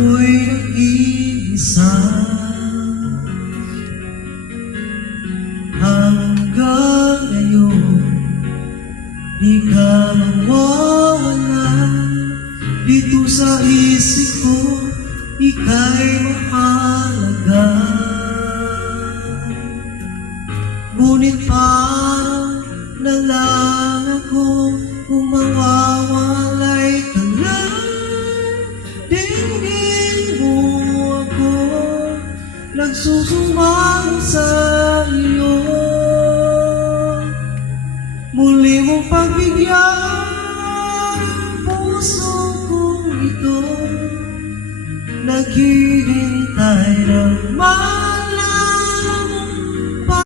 ako'y nag-iisa. Hanggang ngayon, di ka mawawala. Dito sa isip ko, ika'y mahalaga. Ngunit parang na lang ako kung mawawalay ka lang. Dinggin mo ako, nagsusumang sa iyo. Muli mong pagbigyan ang puso kong ito.